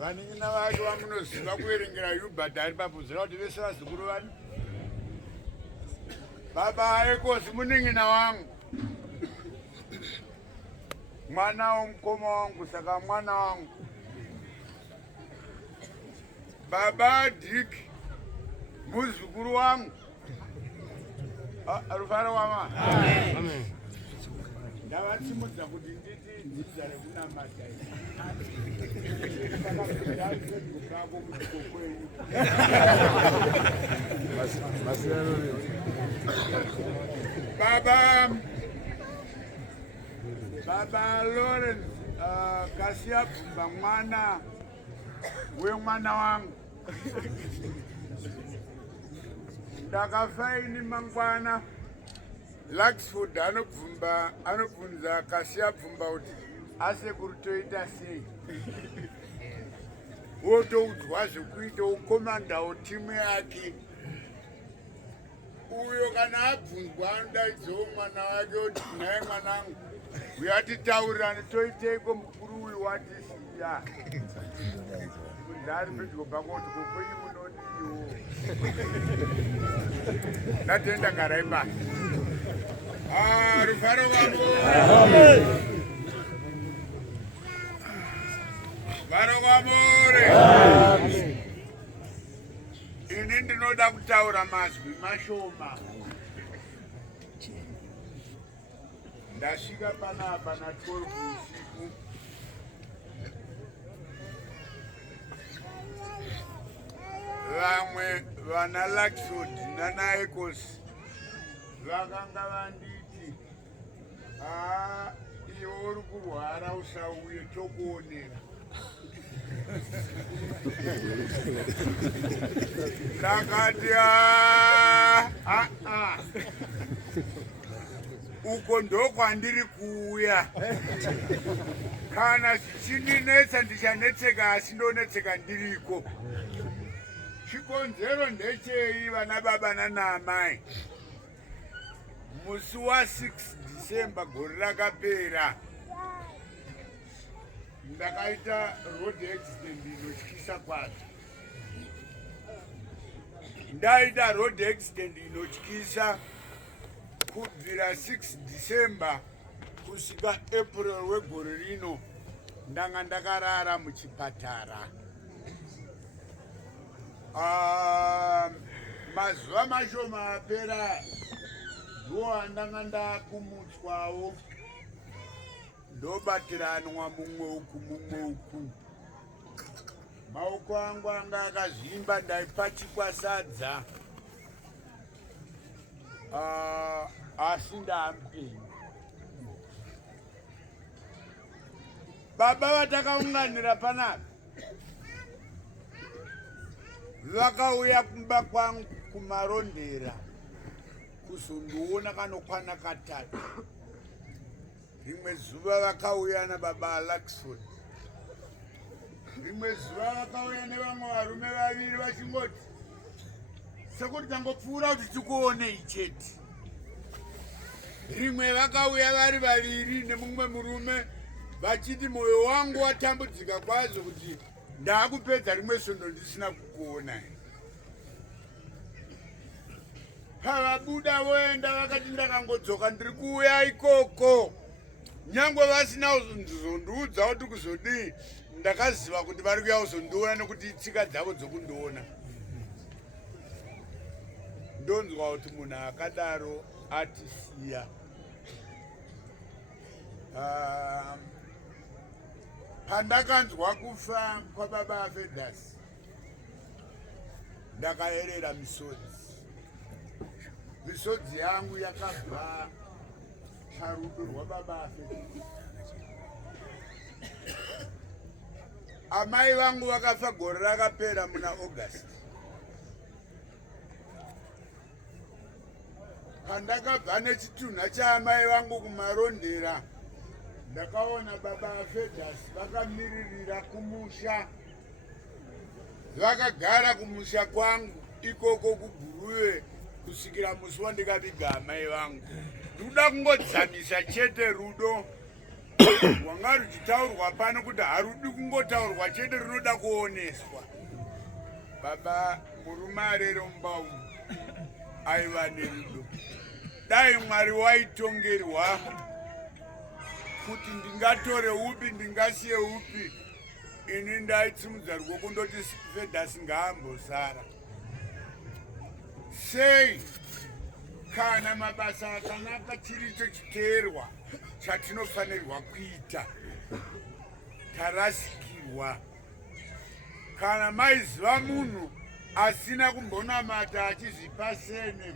Vaningina vake vamunoziva kuverengera yubhadhari papuzira kuti vese vazukuru vani. Baba ekosi muningina wangu. Mwana womukoma wangu saka mwana wangu. Baba Dick muzukuru wangu. Rufaro wama. Amen. Ndavatsimudza kuti nditi Nzira rekunamata. Baba Lawrence Kasia Bumba mwana wemwana wangu. Ndakafaini mangwana Luxford anobvunza Kasia Bumba kuti asekuru toita sei. Wotoudzwa zvekuita ukomandawo timu yake. Uyo kana abvunzwa anodaidzawo mwana wake kuti nhaye mwanangu uyatitaurirani toiteiko mukuru uyu watisiya. Ndari pedyo pakoti kokwenyu munodiwo. Ndatenda garai basi. Rufaro wako. Varongwamore. Ini ndinoda kutaura mazwi mashoma. Ndasvika panapa na 12 usiku. Vamwe vana Luxford nana Ecos vakanga vanditi iwe uri kurwara usauye tokuonera. Ndakati uko ndokwandiri kuuya. Kana zvichindinetsa ndichanetseka asi ndonetseka ndiriko. Chikonzero ndechei vana baba nana amai. Musi wa 6 December gore rakapera. Ndakaita road accident inotyisa kwazvo. Ndaita road accident inotyisa kubvira 6 December kusvika April wegore rino ndanga ndakarara muchipatara. Mazuva mashoma apera ndiwo andanga ndakumutswawo. Ndobatiranwa mumwe uku. Maoko angu anga akazvimba ndaipachikwa sadza. Asi ndamupenyu. Baba vatakaunganira panapa vakauya kumba kwangu kumarondera kuzondiona kanokwana katatu. Rimwe zuva vakauya nababa Luxford. Rimwe zuva vakauya nevamwe varume vaviri vachingoti sekuti tangopfuura kuti tikuonei chete. Rimwe vakauya vari vaviri nemumwe murume vachiti moyo wangu watambudzika kwazvo kuti ndakupedza rimwe svondo ndisina kukuona. Pavabuda voenda vakati ndakangodzoka ndiri kuuya ikoko. Nyangwe vasina kuzondiudza kuti kuzodii, ndakaziva kuti vari kuuya kuzondiona nekuti tsika dzavo dzokundiona. Ndonzwa kuti munhu akadaro atisiya. Pandakanzwa kufa kwababa Afedhasi ndakaerera misodzi. Misodzi yangu yakabva parudo rwababa Afedhasi. Amai vangu vakafa gore rakapera muna August. Pandakabva nechitunha chaamai vangu kumarondera ndakaona baba Afedhasi vakamiririra kumusha. Vakagara kumusha kwangu ikoko kuguruve kusvikira musi wandikaviga amai vangu. Ndoda kungodzamisa chete rudo wanga ruchitaurwa pano kuti harudi kungotaurwa chete runoda kuoneswa. Baba murumare rombaumu aiva nerudo. Dai Mwari waitongerwa kuti ndingatore upi ndingasiye upi, ini ndaitsimudza ruoko ndoti Fedhasi ngaambosara. Sei kana mabasa akanaka chiricho chiteerwa chatinofanirwa kuita tarasikirwa. Kana maiziva munhu asina kumbonamata achizipa sene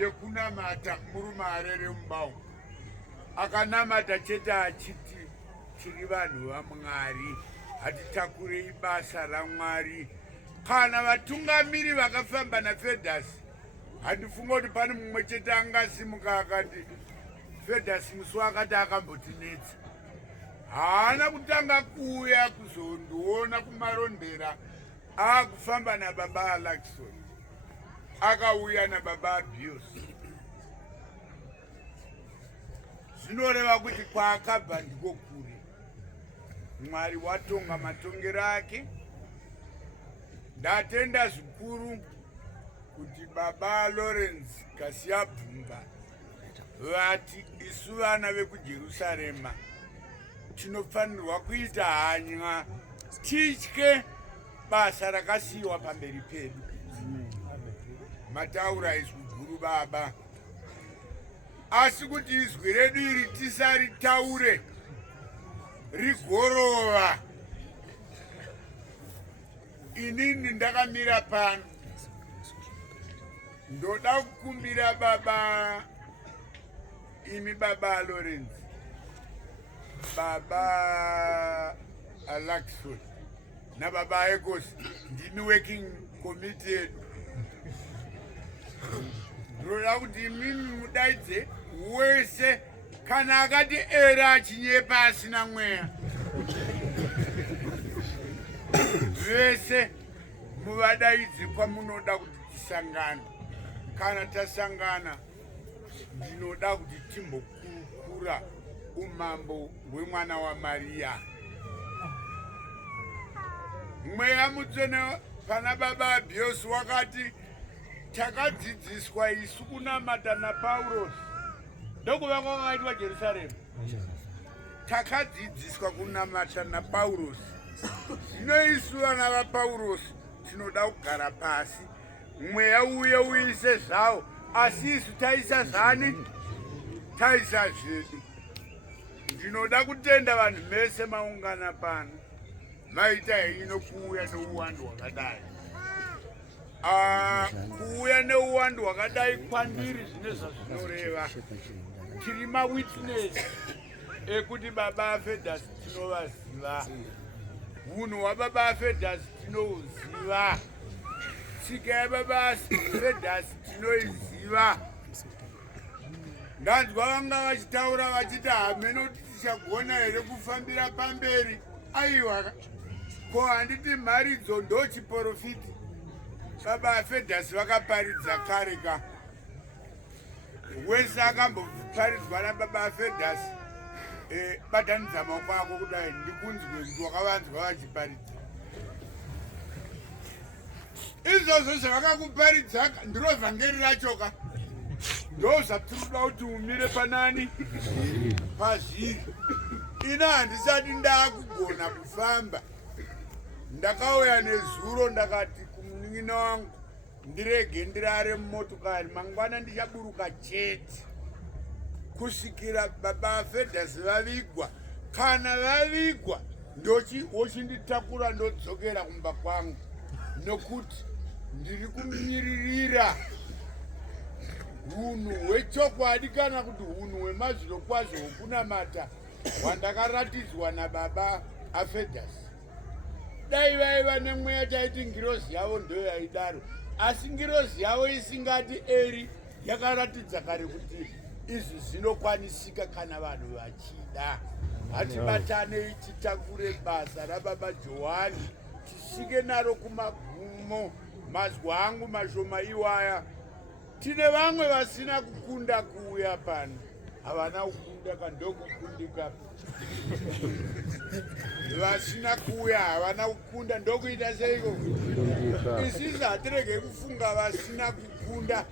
yekunamata murumare remubaumu, akanamata chete achiti tiri vanhu vaMwari, hatitakurei basa raMwari. Kana vatungamiri vakafamba naFedhasi, handifunga kuti pane mumwe chete angasimuka akati Fedhasi musi wakati akambotinetsa. Haana kutanga kuuya kuzondiona kumarondera akufamba nababa Alakson, akauya nababa Bios. Zvinoreva kuti kwaakabva ndiko kure. Mwari watonga matongero ake. Ndatenda zvikuru kuti baba Lawrence Kasiyabvumba vati isu vana vekuJerusarema tinofanirwa kuita hanya titye basa rakasiyiwa pamberi pedu. Mataura izwi guru baba, asi kuti izwi redu iri tisaritaure rigorova. Inini ndakamira pano ndoda kukumbira baba, imi baba Lawrence, baba Alakson nababa Ekos, ndini working committee yedu. Ndoda kuti imimi mudaidze wese kana akati era achinyepa asina mweya. Vese muvadaidze kwamunoda kuti tisangane. Kana tasangana ndinoda kuti timbokurukura umambo hwemwana waMariya. Mweya mutsvene pana baba Bios wakati takadzidziswa isu kunamata naPaurosi ndokuva kwakaitwa Jerusarema. Takadzidziswa kunamata naPaurosi. Zvino isu vana vaPaurosi tinoda kugara pasi, mweya uye uise zvawo, asi isu taisa zvani, taisa zvedu. Ndinoda kutenda vanhu mese maungana pano maita henyu kuuya neuwandu hwakadai. Kuuya neuwandu hwakadai kwandiri zvine zvazvinoreva. Tiri mawitness ekuti baba Fedhasi tinovaziva, unhu hwababa Fedhasi tinohuziva, tsika yababa Fedhasi tinoiziva. Ndanzwa vanga vachitaura vachiti hameno tichagona here kufambira pamberi. Aiwa, ko handiti mharidzo ndo chiprofiti. Baba Fedhasi vakaparidza kare ka. Wese akamboparidzwa nababa Fedhasi, batanidza maoko ako kudai ndikunzwe ndwakavanzwa vachiparidza. Izvozvo zvavakakuparidza ndiro vhangeri racho ka. Ndo zvatiruda kuti umire panani pazviri. Ina handisati ndakugona kufamba. Ndakauya nezuro ndakati kumunin'ina wangu ndirege ndirare mumotokari, mangwana ndichaburuka chete kusvikira baba Fedhasi vavigwa. Kana vavigwa wochinditakura ndodzokera kumba kwangu, nokuti ndiri kumiririra hunhu hwechokwadi kana kuti hunhu hwemazviro kwazvo hwokunamata hwandakaratidzwa nababa aFedhasi. Dai vaiva nemweya taiti ngirozi yavo ndo yaidaro, asi ngirozi yavo isingati eri yakaratidza kare kuti izvi zvinokwanisika kana vanhu vachida. Hatibatanei titakure basa rababa Johani tisvike naro kumagumo. Mazwa angu mashoma iwaya, tine vamwe vasina kukunda kuuya pano, havana kukunda kandokukundika vasina kuuya havana kukunda ndokuita seiko isisi hatirege kufunga vasina kukunda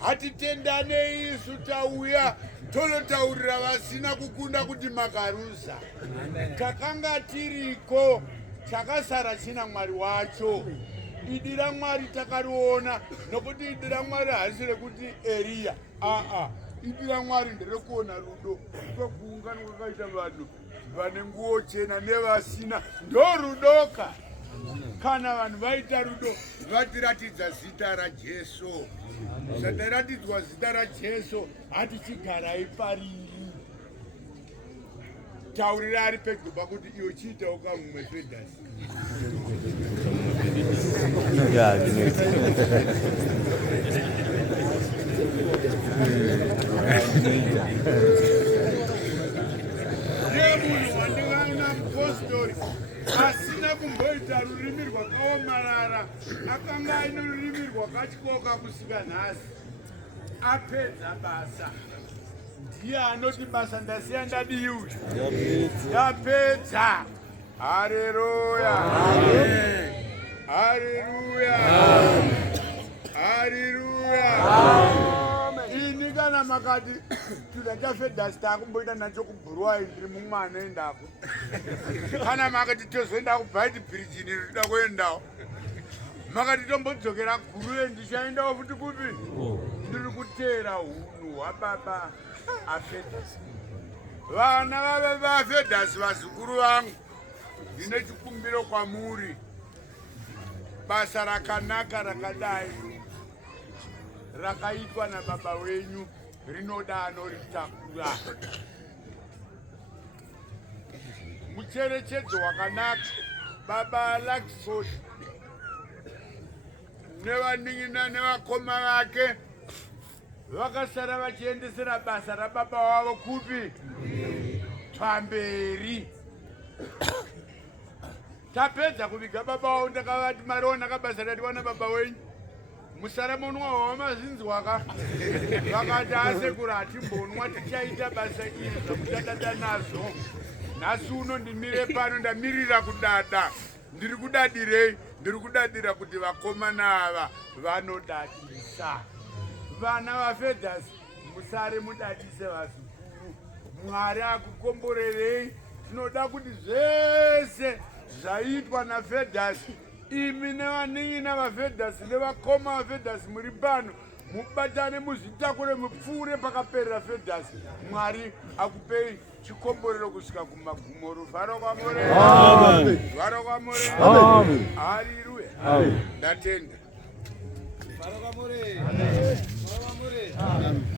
hatitendanei isu tauya tonotaurira vasina kukunda kuti makarusa takanga tiriko takasara china mwari wacho idi raMwari takariona nokuti idi raMwari hasi rekuti Eriya idi raMwari nderekuona rudo kwekuungana kwakaita vanhu vane nguo chena nevasina ndorudoka kana vanhu vaita rudo vatiratidza zita raJesu zvataratidzwa zita raJesu hatichigarai pariri taurira ari pedyo pakuti iwe chiitawo kamwe Fedhasi nemunhu wandikaina mupostori asina kumboita rurimi rwakaomarara akanga aine rurimi rwakatyoka kusvika nhasi apedza basa ndiye anoti basa ndasiya ndadiwe yapedza haleluya haleluya haleluya ini kana makati tuda taFedhasi takumboita nacho kubhuruwai ndiri mumwe anoendako kana makati tozoenda kubhaiti bhirijini rida kuendawo makati tombodzokera guruwe ndichaendawo futi kupi ndiri kuteera hunhu hwababa aFedhasi vana vave vaFedhasi vazukuru vangu ndine chikumbiro kwamuri basa rakanaka rakadai rakaitwa nababa wenyu rinoda anoritakura mucherechedzo wakanaka baba Lakisoni nevaning'ina nevakoma vake vakasara vachiendesera basa rababa wavo kupi pamberi tapedza kuviga baba wavo ndakavati mariona kabasa ratiwana baba wenyu musara monwa wamazinzi waka vakati asekura hatimbonwa tichaita basa iri zvamuchadada nazvo nhasi uno ndimire pano ndamirira kudada ndiri kudadirei ndiri kudadira kuti vakomana ava vanodadisa vana vaFedhasi musare mudadise vazukuru Mwari akukomborerei tinoda kuti zvese zvaitwa naFedhasi imi nevaning'ina vaFedhasi nevakoma vaFedhasi muri pano mubatane muzvitakure mupfuure pakaperera Fedhasi Mwari akupei chikomborero kusvika kumagumo ruvharo kwamore ruvharo kwamore haleluya ndatenda ruvharo kwamore